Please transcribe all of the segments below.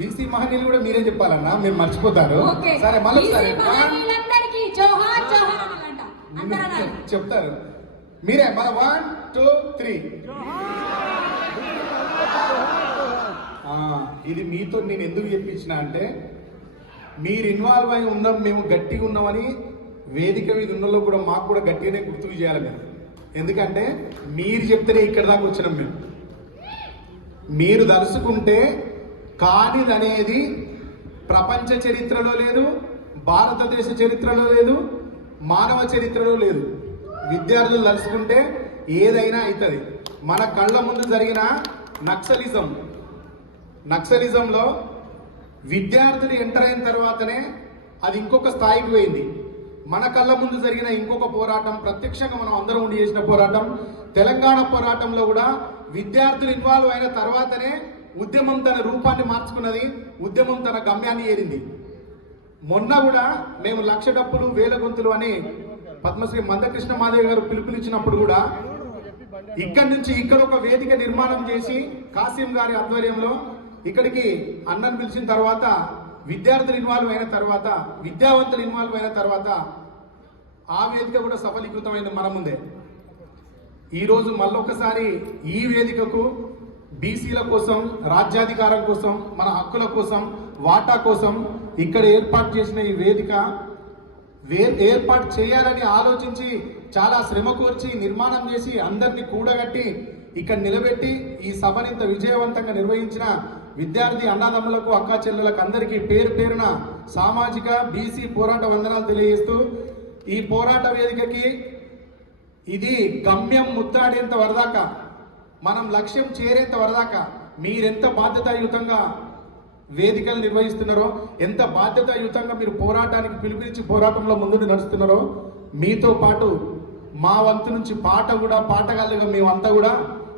BC మహనీయులు కూడా మీరే చెప్పాలన్నా? మీరు మర్చిపోతారు. సరే మళ్ళీ చెప్తారు. మీరే మన వన్ టూ త్రీ ఇది మీతో నేను ఎందుకు చెప్పించిన అంటే మీరు ఇన్వాల్వ్ అయి ఉన్నాం మేము గట్టిగా ఉన్నామని వేదిక మీద ఉన్నలో కూడా మాకు కూడా గట్టిగానే గుర్తుకు చేయాలి మేము ఎందుకంటే మీరు చెప్తేనే ఇక్కడ దాకా వచ్చినాం మేము. మీరు దలుచుకుంటే కానిదనేది ప్రపంచ చరిత్రలో లేదు భారతదేశ చరిత్రలో లేదు మానవ చరిత్రలో లేదు. విద్యార్థులు తలుచుకుంటే ఏదైనా అవుతుంది. మన కళ్ళ ముందు జరిగిన నక్సలిజం. నక్సలిజంలో విద్యార్థులు ఎంటర్ అయిన తర్వాతనే అది ఇంకొక స్థాయికి పోయింది. మన కళ్ళ ముందు జరిగిన ఇంకొక పోరాటం ప్రత్యక్షంగా మనం అందరం ఉండి చేసిన పోరాటం తెలంగాణ పోరాటంలో కూడా విద్యార్థులు ఇన్వాల్వ్ అయిన తర్వాతనే ఉద్యమం తన రూపాన్ని మార్చుకున్నది ఉద్యమం తన గమ్యాన్ని ఏరింది. మొన్న కూడా మేము లక్ష డప్పులు వేల గొంతులు అని పద్మశ్రీ మందకృష్ణ మాదేవి గారు పిలుపునిచ్చినప్పుడు కూడా ఇక్కడి నుంచి ఇక్కడ ఒక వేదిక నిర్మాణం చేసి కాసిం గారి ఆధ్వర్యంలో ఇక్కడికి అన్నను పిలిచిన తర్వాత విద్యార్థులు ఇన్వాల్వ్ అయిన తర్వాత విద్యావంతులు ఇన్వాల్వ్ అయిన తర్వాత ఆ వేదిక కూడా సఫలీకృతమైంది మన ముందే. ఈరోజు మళ్ళొకసారి ఈ వేదికకు బీసీల కోసం రాజ్యాధికారం కోసం మన హక్కుల కోసం వాటా కోసం ఇక్కడ ఏర్పాటు చేసిన ఈ వేదిక వే ఏర్పాటు చేయాలని ఆలోచించి చాలా శ్రమ కోర్చి నిర్మాణం చేసి అందరినీ కూడగట్టి ఇక్కడ నిలబెట్టి ఈ సభనింత విజయవంతంగా నిర్వహించిన విద్యార్థి అన్నదమ్ములకు అక్కా చెల్లెలకు అందరికీ పేరు పేరున సామాజిక బీసీ పోరాట వందనాలు తెలియజేస్తూ ఈ పోరాట వేదికకి ఇది గమ్యం ముత్తాడేంత వరదాకా మనం లక్ష్యం చేరేంత వరదాకా మీరెంత బాధ్యతాయుతంగా వేదికలు నిర్వహిస్తున్నారో ఎంత బాధ్యతాయుతంగా మీరు పోరాటానికి పిలుపునిచ్చి పోరాటంలో ముందు నడుస్తున్నారో మీతో పాటు మా వంతు నుంచి పాట కూడా పాటగాళ్ళుగా మేమంతా కూడా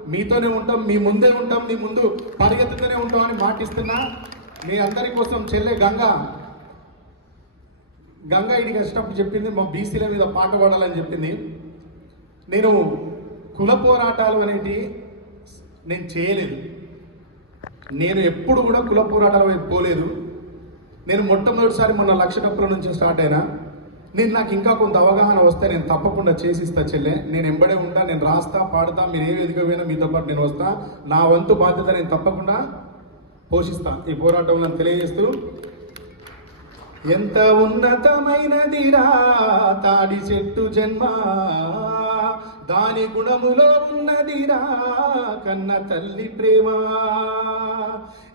మీతోనే ఉంటాం మీ ముందే ఉంటాం మీ ముందు పరిగెత్తుతూనే అని మాటిస్తున్నా మీ అందరి కోసం చెల్లె గంగా. గంగా ఇడికి వచ్చినప్పుడు చెప్పింది మా బీసీల మీద పాట పాడాలని చెప్పింది. నేను కుల పోరాటాలు అనేటి నేను చేయలేదు. నేను ఎప్పుడు కూడా కుల పోరాటాల వైపు పోలేదు. నేను మొట్టమొదటిసారి మొన్న లక్ష డప్పుల నుంచి స్టార్ట్ అయినా నేను నాకు ఇంకా కొంత అవగాహన వస్తే నేను తప్పకుండా చేసిస్తా చెల్లె. నేను ఎంబడే ఉంటా నేను రాస్తా పాడతా మీరు ఏ ఎదుగుపోయినా మీతో పాటు నేను వస్తా. నా వంతు బాధ్యత నేను తప్పకుండా పోషిస్తా ఈ పోరాటంలో తెలియజేస్తూ ఎంత ఉన్నతమైనదిరా తాడి చెట్టు జన్మ దాని గుణములో ఉన్నదిరా కన్న తల్లి ప్రేమ.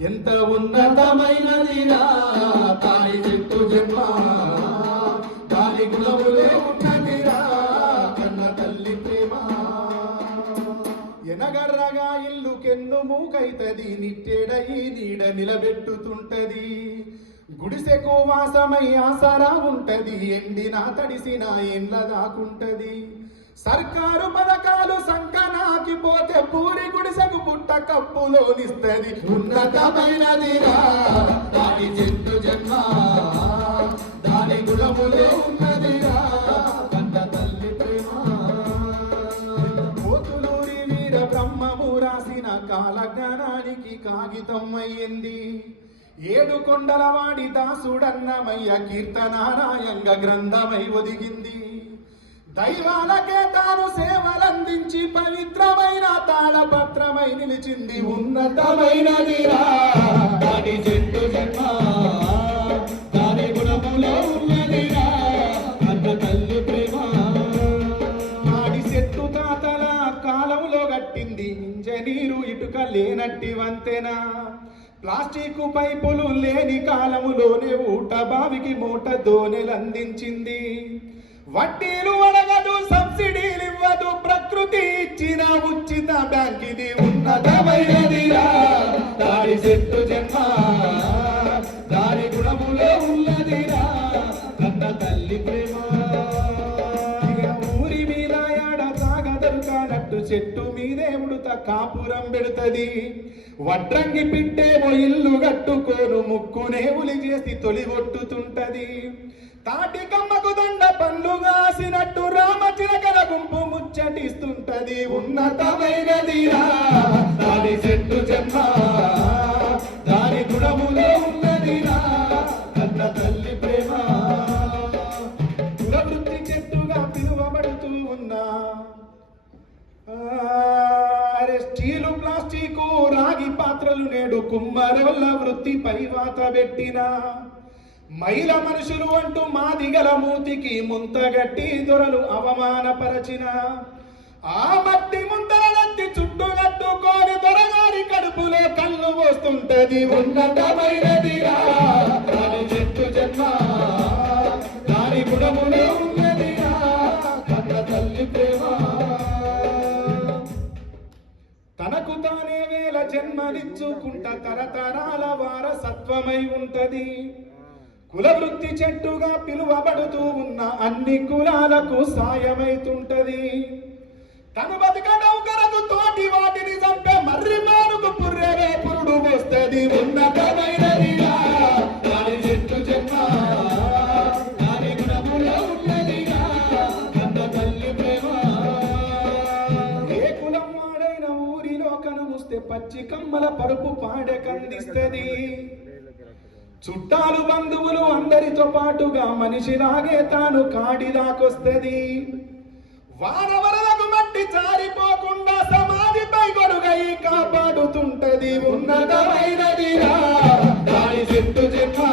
ఎంత ఉన్నతమైనదిరా తాయి చెట్టు జన్మ. దాని గుణములో ఉన్నదిరా కన్న తల్లి ప్రేమ. ఎనగర్రగా ఇల్లు కెన్ను మూకైతది నిట్టెడ ఈ నీడ నిలబెట్టుతుంటది. గుడిసెకు వాసమై ఆసరా ఉంటది ఎండినా తడిసినా ఎండ్ల దాకుంటది. సర్కారు పథకాలు సంకనాకి పోతే పూరి గుడిసెకు పుట్ట కప్పులోనిస్తుంది ఉన్నతమైనదిరా దాని చెట్టు జన్మ దాని గుణములే ఉన్నదిరా కన్న తల్లి ప్రేమ. పోతులూరి వీర బ్రహ్మము రాసిన కాలజ్ఞానానికి కాగితం అయ్యింది. ఏడు కొండలవాడి దాసుడన్నమయ్య కీర్తనారాయంగ గ్రంథమై ఒదిగింది. దైవాలకే తాను సేవలందించి పవిత్రమైన తాళపత్రమై నిలిచింది ఉన్నతమైన దాని. చెట్టు జన్మ దాని గుణములో ఉన్నదిరా అన్న తల్లి ప్రేమ. ఆడి చెట్టు తాతల కాలంలో గట్టింది ఇంజనీరు ఇటుక లేనట్టి వంతెన. ప్లాస్టిక్ పైపులు లేని కాలములోనే ఊట బావికి మూట దోనెలందించింది. వడ్డీలు ప్రకృతి ఇచ్చిన ఉచిత బ్యాంక్ ఇది ఉన్నతమైనదిరా. దాడి చెట్టు జన్మ దాని గుణములో ఉన్నదిరా. కన్న తల్లి ప్రేమ. ఊరి మీద ఆడ తాగదరుకానట్టు చెట్టు మీదే ఉడత కాపురం పెడుతుంది. వడ్రంగి పిట్టేమో ఇల్లు కట్టుకోను ముక్కునే ఉలి చేసి తొలి కొట్టుతుంటది. తాటి కమ్మకు దండ పండ్లు కాసినట్టు రామచిలకల గుంపు నటిస్తుంటది ఉన్నతమైనది దాని చెట్టు జన్మ దాని గుణములో ఉన్నది కన్న తల్లి ప్రేమ కులవృత్తి చెట్టుగా పిలువబడుతూ ఉన్నా. అరే స్టీలు ప్లాస్టిక్ రాగి పాత్రలు నేడు కుమ్మరొల్ల వృత్తిపై వాత పెట్టిన. మహిళ మనుషులు అంటూ మాదిగల మూతికి ముంతగట్టి దొరలు అవమానపరచిన. ఆ మట్టి ముంతలెత్తి చుట్టూ కట్టుకోని దొరగారి కడుపులో కళ్ళు పోస్తుంటది. ఉన్నతమైనదిరా దాని చెట్టు జన్మ దాని గుణములో ఉన్నదిరా కన్న తల్లి ప్రేమ. తనకు తానే వేల జన్మనిచ్చుకుంట తరతరాల వారసత్వమై ఉంటది. కుల వృత్తి చెట్టుగా పిలువబడుతూ ఉన్న అన్ని కులాలకు సాయమైతుంటది. తను బతకడం తోటి వాటిని చంపే మర్రి మానుకు పుర్రెరే పురుడు చెట్టు జన్మ దాని గుణములో ఉన్నదిగా తల్లి ప్రేమ. ఏ కులం వాడైన ఊరిలో కనుమూస్తే పచ్చి కమ్మల పరుపు పాడె కందిస్తది చుట్టాలు బంధువులు అందరితో పాటుగా మనిషిలాగే తాను కాడిలాకొస్తది వారవరద మట్టి జారిపోకుండా సమాధిపై గొడుగై కాపాడుతుంటది ఉన్నతమైనదిరా. దాని చెట్టు చెప్పా